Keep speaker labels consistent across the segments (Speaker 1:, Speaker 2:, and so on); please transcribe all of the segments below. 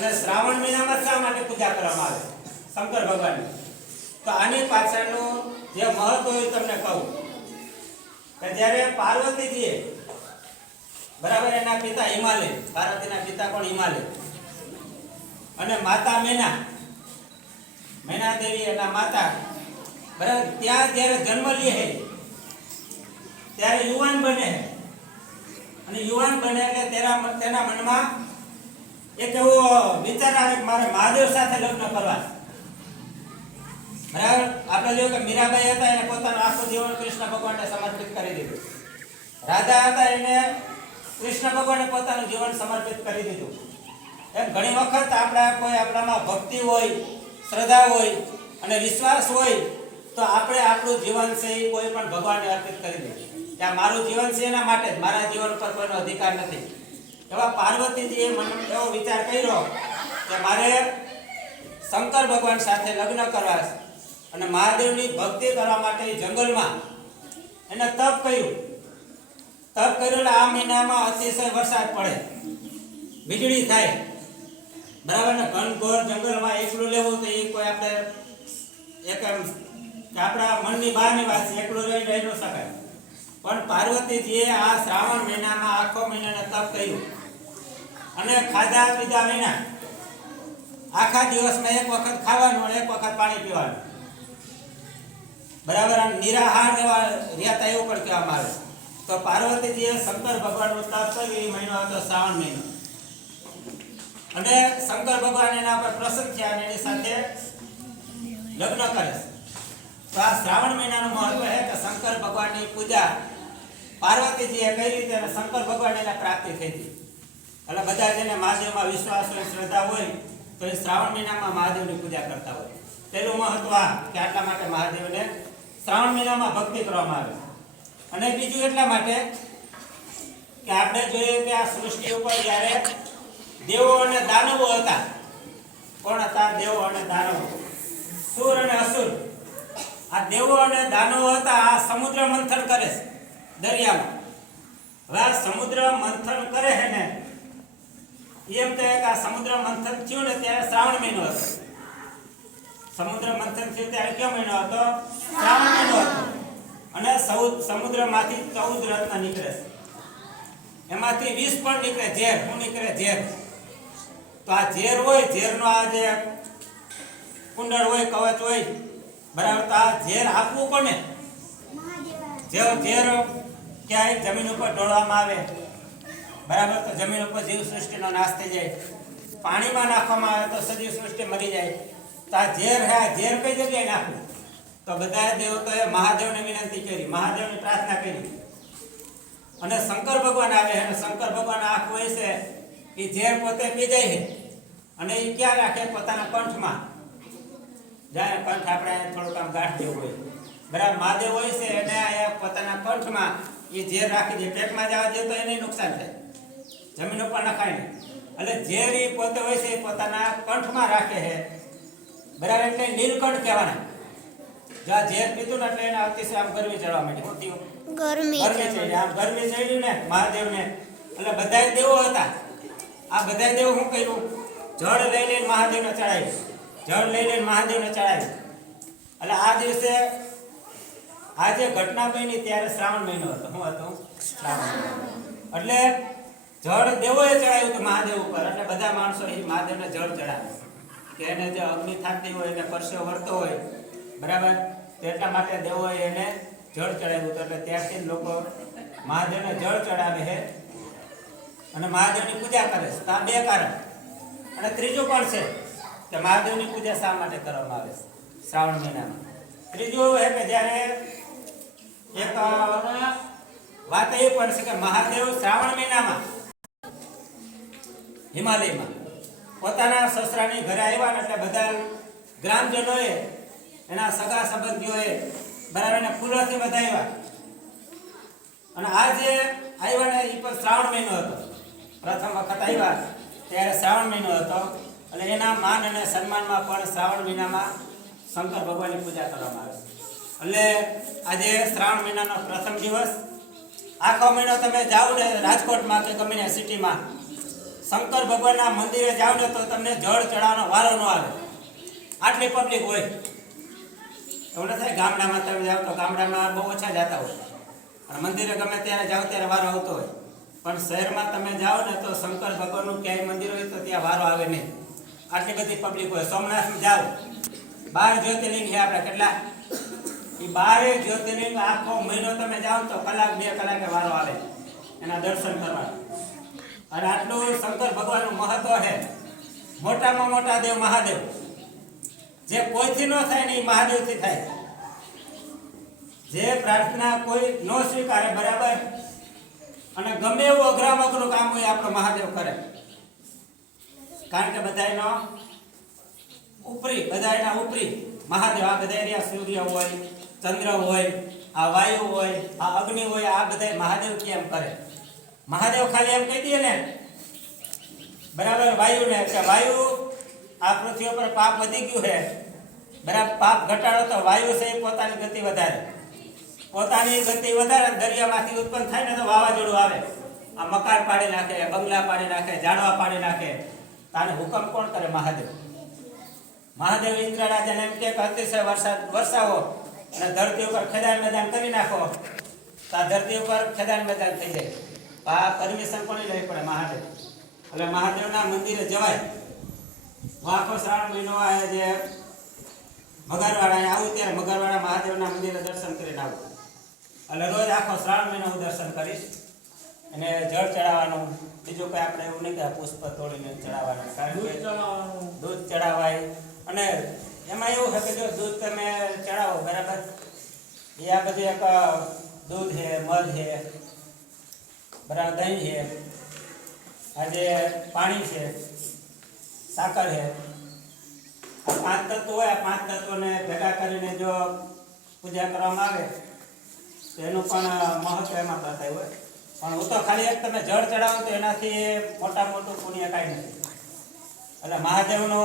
Speaker 1: અને શ્રાવણ મહિનામાં શા માટે પૂજા કરવામાં આવે? શંકર ભગવાનની. તો આની પાછળનું જે મહત્વ એ તમને કહું. કે જ્યારે પાર્વતીજીએ, બરાબર એના પિતા હિમાલય, પાર્વતીના પિતા પણ હિમાલય. અને માતા મેના. મેના દેવી એના માતા. બરાબર, ત્યાં જ્યારે જન્મ લે છે ત્યારે યુવાન બને અને યુવાન બને એટલે તેના તેના મનમાં એક એવો વિચાર આવે મારે મહાદેવ સાથે લગ્ન કરવા. આપણે જોયું કે મીરાબાઈ હતા, એને પોતાનું આખું જીવન કૃષ્ણ ભગવાનને સમર્પિત કરી દીધું. રાધા હતા, એને કૃષ્ણ ભગવાને પોતાનું જીવન સમર્પિત કરી દીધું. એમ ઘણી વખત આપણા કોઈ આપણામાં ભક્તિ હોય, શ્રદ્ધા હોય અને વિશ્વાસ હોય, તો આપણે આપણું જીવન છે એ કોઈ પણ ભગવાનને અર્પિત કરી દઈએ. આ મારું જીવન છે એના માટે મારા જીવન પર કોઈનો અધિકાર નથી. એવા પાર્વતીજીએ મને એવો વિચાર કર્યો કે મારે શંકર ભગવાન સાથે લગ્ન કરવા અને મહાદેવની ભક્તિ કરવા માટે જંગલમાં. એને તપ કર્યું. તપ કર્યું એટલે આ મહિનામાં અતિશય વરસાદ પડે. વીજળી થાય. બરાબર ને? ઘનઘોર જંગલમાં એકલું લેવું તો એ કોઈ આપણે એક આપણા મનની બહારની વાત છે, એકલું રહી રહી ન શકાય. પણ પાર્વતીજીએ આ શ્રાવણ મહિનામાં આખો મહિનાને તપ કર્યું. અને ખાધા પીધા વિના. આખા દિવસમાં એક વખત ખાવાનું અને એક વખત પાણી પીવાનું. બરાબર? નિરાહાર રહેવા રહેતા એવું પણ કહેવામાં આવે તો પાર્વતીજીએ શંકર ભગવાનનો એ મહિનો હતો શ્રાવણ મહિનો. અને શંકર ભગવાન એના પર પ્રસન્ન થયા અને એની સાથે લગ્ન કરે તો આ શ્રાવણ મહિનાનું મહત્વ છે કે શંકર ભગવાનની પૂજા પાર્વતીજીએ કઈ રીતે શંકર ભગવાન એને પ્રાપ્તિ થઈ હતી. એટલે બધા જેને મહાદેવમાં વિશ્વાસ હોય, શ્રદ્ધા હોય, તો એ શ્રાવણ મહિનામાં મહાદેવની પૂજા કરતા હોય. પહેલું મહત્વ કે આટલા માટે મહાદેવને શ્રાવણ મહિનામાં ભક્તિ કરવામાં આવે. અને બીજું એટલા માટે કે આપણે જોઈએ કે આ સૃષ્ટિ ઉપર જ્યારે દેવો અને દાનવો હતા, કોણ હતા? દેવો અને દાનવો. સુર અને અસુર. આ દેવો અને દાનવો હતા, આ સમુદ્ર મંથન કરે છે દરિયામાં. હવે આ સમુદ્ર મંથન કરે છે ને એમ કહે કે આ સમુદ્ર મંથન થયું ને ત્યારે શ્રાવણ મહિનો હતો. સમુદ્ર મંથન થયું ત્યારે કયો મહિનો હતો? શ્રાવણ મહિનો હતો. અને સૌ- સમુદ્રમાંથી ચૌદ રત્ન નીકળે એમાંથી વીસ પણ નીકળે, ઝેર. શું નીકળે? ઝેર. તો આ ઝેર હોય, ઝેરનો આ જે કુંડળ હોય, કવચ હોય, બરાબર? તો આ ઝેર આપવું કોને જે ઝેર ક્યાંય જમીન ઉપર ઢોળવામાં આવે. બરાબર? તો જમીન ઉપર જીવ સૃષ્ટિનો નાશ થઈ જાય. પાણીમાં નાખવામાં આવે તો સજીવ સૃષ્ટિ મરી જાય. તો આ ઝેર હે, આ ઝેર કઈ જગ્યાએ નાખવું? તો બધા દેવતાએ મહાદેવને વિનંતી કરી, મહાદેવની પ્રાર્થના કરી. અને શંકર ભગવાન આવે અને શંકર ભગવાન આંખ હોય છે એ ઝેર પોતે પી જાય અને એ ક્યાં રાખે? પોતાના કંઠમાં. જાય કંઠ આપણે થોડુંક આમ ગાંઠ જેવું હોય. બરાબર, મહાદેવ હોય છે એને પોતાના કંઠમાં એ ઝેર રાખી દે. પેટમાં જવા દે તો એને નુકસાન થાય. જમીન ઉપર નખાય નહીં એટલે ઝેર રી પોતે હોય છે એ પોતાના કંઠમાં રાખે છે. બરાબર એટલે નીલકંઠ કહેવાના. જો આ ઝેર પીધું ને એટલે એને અતિશય આમ ગરમી ચડવા માંડી. શું થયું?
Speaker 2: ગરમી
Speaker 1: ગરમી ચડી. આમ ગરમી ચડી ને મહાદેવને. એટલે બધાય દેવો હતા. આ બધાય દેવો શું કર્યું? જળ લઈ લઈને મહાદેવને ચડાવ્યું. જળ લઈ લઈને મહાદેવને ચડાવ્યું. એટલે આ દિવસે આ જે ઘટના બની ત્યારે શ્રાવણ મહિનો હતો. શું હતો? શ્રાવણ એટલે જળ દેવોએ ચડાવ્યું હતું મહાદેવ ઉપર. એટલે બધા માણસો એ મહાદેવને જળ ચડાવે. કે એને જે અગ્નિ થતી હોય, એને પરસેવો વળતો હોય, બરાબર? એટલા માટે દેવોએ એને જળ ચડાવ્યું હતું. એટલે ત્યારથી લોકો મહાદેવને જળ ચડાવે છે અને મહાદેવની પૂજા કરે છે. તો બે કારણ. અને ત્રીજું પણ છે કે મહાદેવની પૂજા શા માટે કરવામાં આવે છે? શ્રાવણ મહિનામાં. ત્રીજું છે કે જ્યારે એક વાત એ પણ છે કે મહાદેવ શ્રાવણ મહિનામાં હિમાલયમાં. પોતાના સસરાની ઘરે આવ્યા ને એટલે બધા ગ્રામજનોએ, એના સગા સંબંધીઓએ બરાબર એને ફૂલોથી વધાવ્યા. અને આ જે આવ્યા ને એ પણ શ્રાવણ મહિનો હતો. પ્રથમ વખત આવ્યા ત્યારે શ્રાવણ મહિનો હતો. અને એના માન અને સન્માનમાં પણ શ્રાવણ મહિનામાં શંકર ભગવાનની પૂજા કરવામાં આવે એટલે આજે શ્રાવણ મહિનાનો પ્રથમ દિવસ. આખો મહિનો તમે જાઓ ને રાજકોટમાં કે ગમે સિટીમાં શંકર ભગવાનના મંદિરે જાવ ને તો તમને જળ ચડાવવાનો વારો ન આવે. આટલી પબ્લિક હોય. એવું થાય ગામડામાં તમે જાઓ તો ગામડામાં બહુ ઓછા જતા હોય. અને મંદિરે ગમે ત્યારે જાઓ ત્યારે વારો આવતો હોય. પણ શહેરમાં તમે જાઓ ને તો શંકર ભગવાનનું ક્યાંય મંદિર હોય તો ત્યાં વારો આવે નહીં. આટલી બધી પબ્લિક હોય. સોમનાથમાં જાઓ. બાર જ્યોતિર્લિંગ છે આપણે કેટલા? એ બારે જ્યોતિર્લિંગ આખો મહિનો તમે જાઓ તો કલાક, બે કલાકે વારો આવે. એના દર્શન કરવા અને આટલું શંકર ભગવાનનું મહત્વ છે. મોટામાં મોટા દેવ મહાદેવ. જે કોઈથી ન થાય ને એ મહાદેવથી થાય. જે પ્રાર્થના કોઈ ન સ્વીકારે બરાબર, અને ગમે એવું અઘરામાં અઘરું કામ હોય આપણો મહાદેવ કરે. કારણ કે બધા એનો ઉપરી બધા એના ઉપરી મહાદેવ, આ બધા એરિયા સૂર્ય હોય, ચંદ્ર હોય, આ વાયુ હોય, આ અગ્નિ હોય, આ બધા મહાદેવ કેમ કરે? મહાદેવ ખાલી એમ કહી દે ને, બરાબર વાયુ ને કે વાયુ આ પૃથ્વી ઉપર પાપ વધી ગયું છે. બરાબર, પાપ ઘટાડો તો વાયુ છે, એ પોતાની ગતિ વધારે. પોતાની ગતિ વધારે દરિયામાંથી ઉત્પન્ન થાય ને તો વાવાઝોડું આવે. આ મકાન પાડી નાખે, બંગલા પાડી નાખે ઝાડવા પાડી નાખે. તાને હુકમ કોણ કરે? મહાદેવ. મહાદેવ ઇન્દ્ર રાજાને એમ કે અતિશય વરસાદ, વરસાવો અને ધરતી ઉપર ખેદાન મેદાન કરી નાખો. તો આ ધરતી ઉપર ખેદાન મેદાન થઈ જાય. આ પરમિશન કોને લેવી પડે? મહાદેવ. એટલે મહાદેવના મંદિરે જવાય. હું આખો શ્રાવણ મહિનો આવે જે મગરવાડા આવું ત્યારે મગરવાડા મહાદેવના મંદિરે દર્શન કરીને આવું. એટલે રોજ આખો શ્રાવણ મહિનો હું દર્શન કરીશ. અને જળ ચડાવવાનું બીજું કંઈ આપણે એવું નહીં કે પુષ્પ તોડીને ચડાવવાનું. કારણ કે દૂધ ચડાવાય. અને એમાં એવું છે કે જો દૂધ તમે ચડાવો બરાબર? એ આ બધી એક દૂધ છે મધ છે બરાબર દહીં છે. આજે પાણી છે, સાકર છે. પાંચ તત્વો હોય પાંચ તત્વોને ભેગા કરીને જો પૂજા કરવામાં આવે, તો એનું પણ મહત્વ એમાં બતાવ્યું હોય. પણ હું તો ખાલી એક તમે જળ ચડાવો તો એનાથી મોટા મોટું પુણ્ય કાંઈ નથી. એટલે મહાદેવનો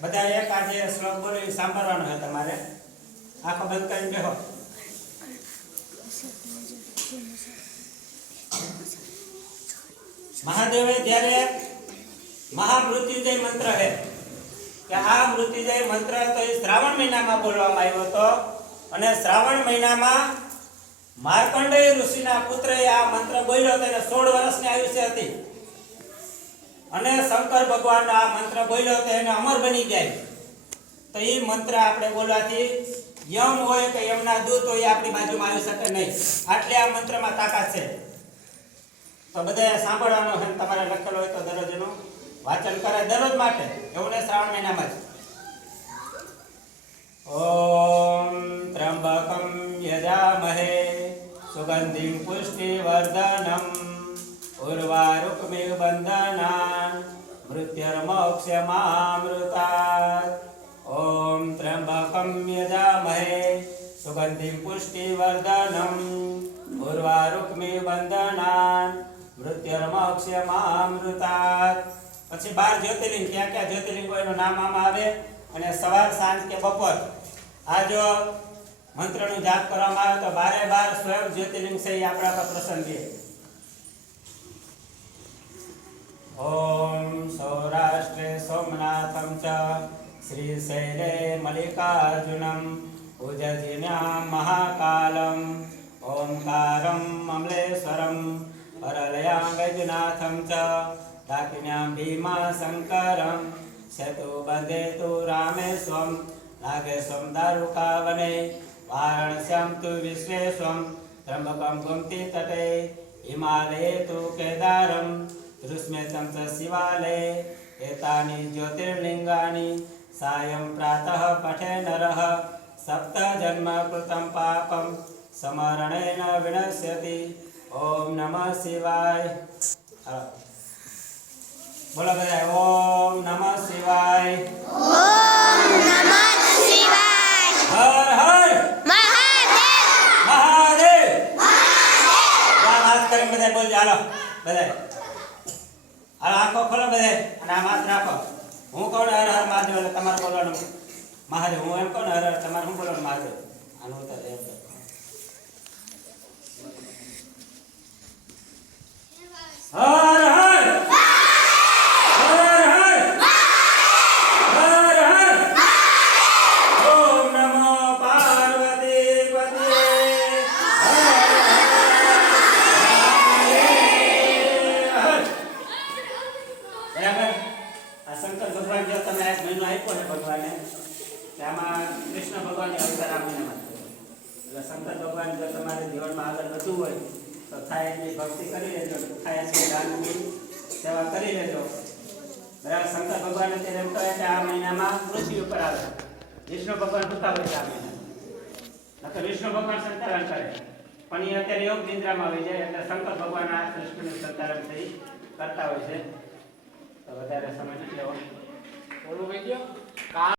Speaker 1: બધા એક આજે શ્લોક બોલો સાંભળવાનો છે તમારે. આખો બંધ કરીને બેહો. મહાદેવે જ્યારે મહામૃત્યુજય મંત્ર છે કે આ મૃત્યુજય મંત્ર તો એ શ્રાવણ મહિનામાં બોલવામાં આવ્યો હતો. અને શ્રાવણ મહિનામાં માર્કંડેય ઋષિના પુત્રએ આ મંત્ર બોલ્યો હતો એને સોળ વર્ષની આયુષ્ય હતી. અને શંકર ભગવાન આ મંત્ર બોલ્યો તો એને અમર બની જાય તો એ મંત્ર આપણે બોલવાથી યમ હોય કે યમના દૂત હોય આપણી બાજુમાં આવી શકે નહીં. આટલે આ મંત્રમાં તાકાત છે. તો બધા સાંભળવાનું છે તમારે લખેલો હોય તો દરરોજ વાંચન કરે દરરોજ માટે. એવું ને શ્રાવણ મહિનામાં જ. ઓમ ત્રંબકમ યજામહે સુગંધિમ પુષ્ટિવર્ધનમ ઉર્વારુકમિવ બંધનાન મૃત્યુર્મોક્ષ્યમામૃતાत् ઓમ ત્રંબકમ યજામહે સુગંધિમ પુષ્ટિવર્ધનમ ઉર્વારુકમિવ બંધનાન મૃત્યુર્મોક્ષ્યમામૃતાत् પછી બાર જ્યોતિર્લિંગ, ક્યાં ક્યાં જ્યોતિર્લિંગો એનું નામ આમાં આવે? અને સવાર, સાંજ કે બપોર? આ જો મંત્રનું જાપ કરવામાં આવે તો બારે બાર સ્વયં જ્યોતિર્લિંગ છે એ આપણા પર પ્રસંગી. ઓમ સૌરાષ્ટ્રે સોમનાથમ ચ શ્રીશૈલે મલ્લિકાર્જુનમ ઉજજિન્યામ મહાકાલમ, ઓમકારમ અમલેશ્વરમ परलयां वैद्यनाथं च दाकिन्यां भीमाशङ्करं। शतो बन्धेतु रामेश्वं नागेश्वं दारुकावने वाराणस्यां तु विश्वेश्वं त्र्यम्बकं गुम्ति तटे हिमालये तु केदारं तृष्मेतं च शिवालये एतानि ज्योतिर्लिङ्गानि सायं प्रातः पठे नरः सप्तजन्मकृतं पापं समरणेन विनश्यति। ઓમ નમઃ શિવાય. હા. બોલો બધા ઓમ નમઃ શિવાય.
Speaker 2: ઓમ નમઃ શિવાય.
Speaker 1: હર હર.
Speaker 2: મહાદેવ.
Speaker 1: મહાદેવ. આ વાત કરીને બધા બોલ હાલો બધા હાલ આંખો ખોલો બધા અને આ માત્ર રાખો. હું કહું હર હર મહાદેવ તમારે બોલવાનું. મહાદેવ હું એમ કહું હર હર તમારે શું બોલવાનું? મહાદેવ. આનું ઉત્તર એમ કહો. હર હર જીવનમાં આગળ વધવું હોય તો થાય એટલી ભક્તિ કરી લેજો થાય એટલી દાનની સેવા કરી લેજો. બરાબર, શંકર ભગવાન અત્યારે એમ કહે કે આ મહિનામાં પૃથ્વી ઉપર આવે વિષ્ણુ ભગવાન સુતા હોય છે આ મહિના. તો વિષ્ણુ ભગવાન સંતારણ કરે. પણ એ અત્યારે યોગ નિંદ્રામાં આવી જાય એટલે શંકર ભગવાન આ સૃષ્ટિનું સંતારણ થઈ કરતા હોય છે. તો વધારે નથી લેવો.
Speaker 3: ઓલું ભાઈ ગયો